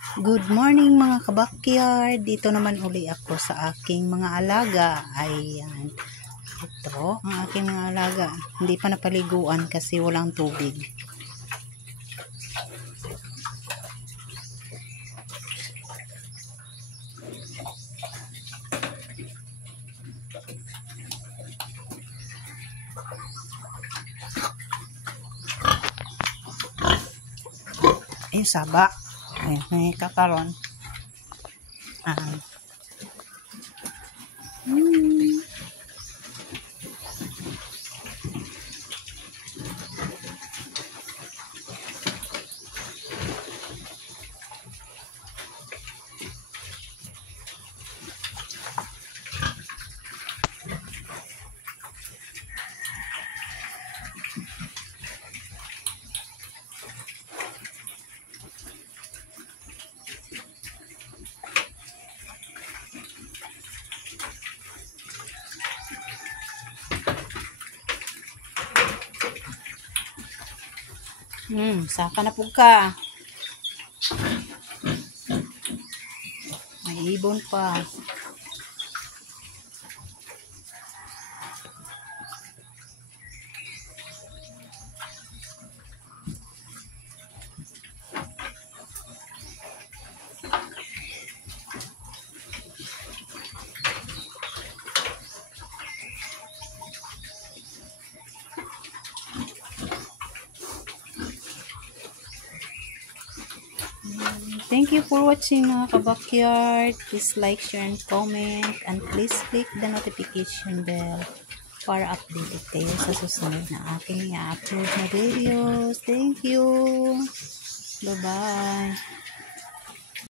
Good morning mga kabakyard. Dito naman uli ako sa aking mga alaga. Ayan. Ito ang aking mga alaga. Hindi pa napaliguan kasi walang tubig. Saba. Ayan, may kakaroon. Saka na po ka. May ibon pa. Thank you for watching mga kabakyard. Please like, share, and comment. And please click the notification bell para updated kayo sa susunod na aking i-upload na videos. Thank you. Bye-bye.